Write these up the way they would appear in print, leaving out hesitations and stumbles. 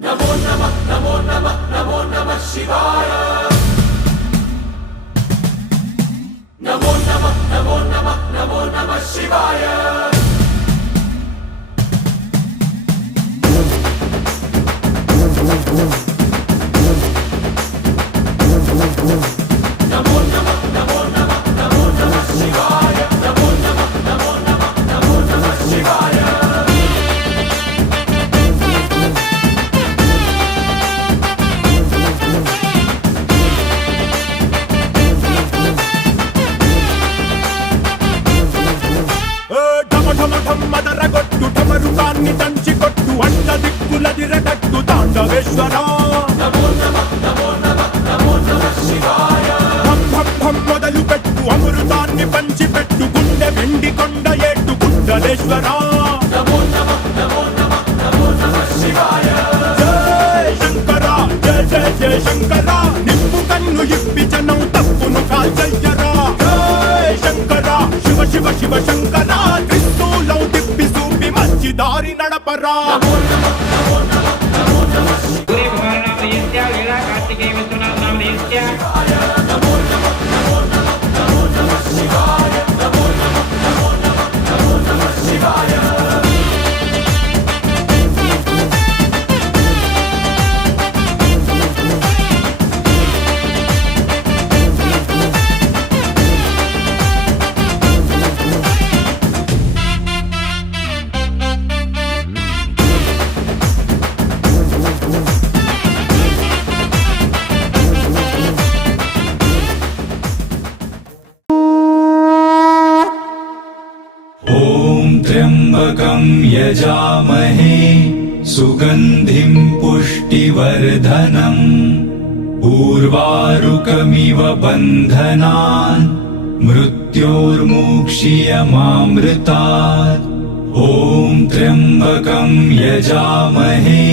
नमो नमः नमो नमः नमो नमः शिवाय। नमो नमः नमो नमः नमो नमः शिवाय। नमो नमः नमो नमः नमो नमः शिवाय। नमो नमः नमो नमः नमो नमः शिवाय। మదరగొట్టు ఠమరుకాన్ని దంచి కొట్టు అడ్డ దిక్కులదిరగట్టు తాండవేశ్వరా నమో నమః నమో నమః నమో నమః శివాయ। భం భం భం మొదలు పెట్టు అమృతాన్ని పంచి పెట్టు గుండె వెండి కొండ ఏట్టు గుండలేశ్వరా నమో నమః నమో నమః నమో నమః శివాయ। జయ శంకర జయ జయ జయ శంకర నిప్పు కన్ను ఇప్పి జనం తప్పును కాల్చయ్యరా జయ శంకర శివ శివ శివ శంకర త్రిశూలం తిప్పి చూపి మంచి దారి నడపరా నమో నమః నమో నమః నమో నమః सूर्य भगवान नाम यज्ञ लीला कार्तिकेय विश्वनाथ नाम यज्ञ शिवाय। नमो नमः नमो नमः नमो नमः शिवाय। नमो नमः नमो नमः नमो नमः शिवाय। त्र्यंबकं यजामहे सुगंधिं पुष्टिवर्धनम् उर्वारुकमिव बन्धनान् मृत्योर्मुक्षीयमामृतात्। ॐ त्र्यंबकं यजामहे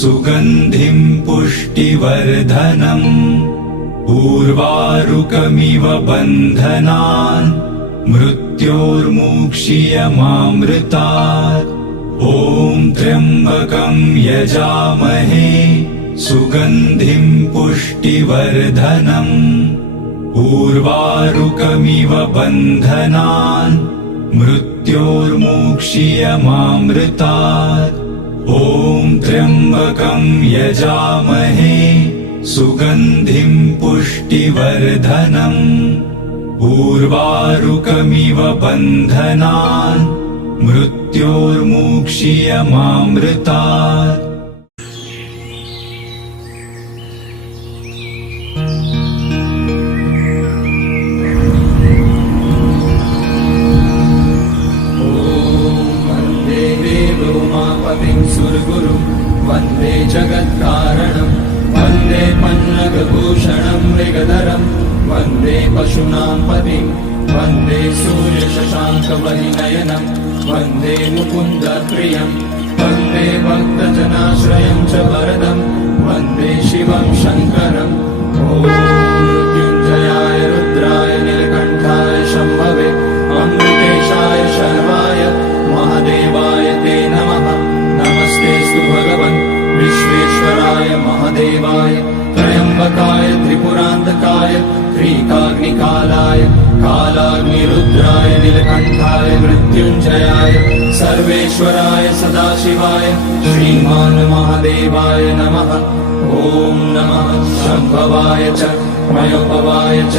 सुगंधिं पुष्टिवर्धनम् उर्वारुकमिव बन्धनान् मृत्योर्मुक्षीयमामृतात्। ॐ त्र्यंबकं यजामहे सुगंधिं पुष्टिवर्धनम् उर्वारुकमिव बन्धनान् मृत्योर्मुक्षीयमामृतात्। ॐ त्र्यंबकं यजामहे सुगंधिं पुष्टिवर्धनम् उर्वारुकमिव बन्धनान् मृत्योर्मुक्षीयमामृतात्। वन्दे देवोमापतिं सुरगुरुं वन्दे जगत्कारणं वन्दे पन्नगभूषणं मृगधरं वन्दे पशूनां पतिं वन्दे सूर्यशशाङ्कवलिनयनं वन्दे मुकुन्दप्रियं वन्दे भक्तजनाश्रयं च वरदं वन्दे शिवं शङ्करम् ॐ मृत्युञ्जयाय रुद्राय नीलकण्ठाय शम्भवे अमृतेशाय शर्वाय महादेवाय ते नमः। नमस्तेऽस्तु भगवन् विश्वेश्वराय महादेवाय त्र्यम्बकाय त्रिपुरान्तकाय त्रिकाग्निकालाय कालाग्निरुद्राय नीलकण्ठाय मृत्युञ्जयाय सर्वेश्वराय सदाशिवाय श्रीमान् महादेवाय नमः। ॐ नमः शम्भवाय च मयोपवाय च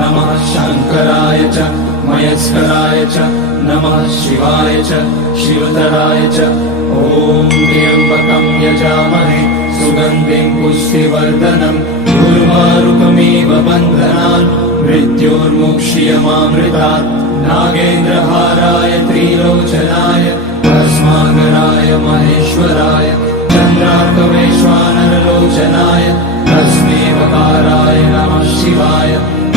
नमः शङ्कराय च मयस्कराय च नमः शिवाय च शिवतराय च। ॐ त्र्यम्बकं यजामहे सुगन्धिं पुष्टिवर्धनम् उर्वारुकमिव बन्धनान् मृत्योर्मुक्षीयमामृतात्। नागेन्द्रहाराय त्रिलोचनाय भस्माकराय महेश्वराय चन्द्रार्कवैश्वानरलोचनाय तस्मैवकाराय नमः शिवाय।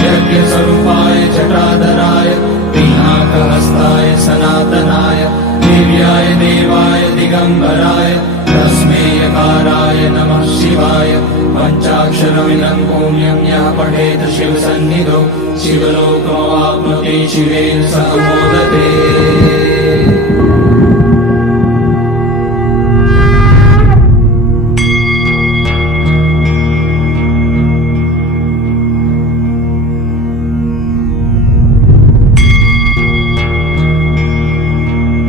यज्ञस्वरूपाय जटाधराय पिनाकहस्ताय सनातनाय दिव्याय देवाय दिगम्बराय तस्मैयकाराय नमः शिवाय। पञ्चाक्षरमिदं पुण्यं यः पठेत् शिवसन्निधौ शिवलोकमवाप्नोति शिवेन सह मोदते।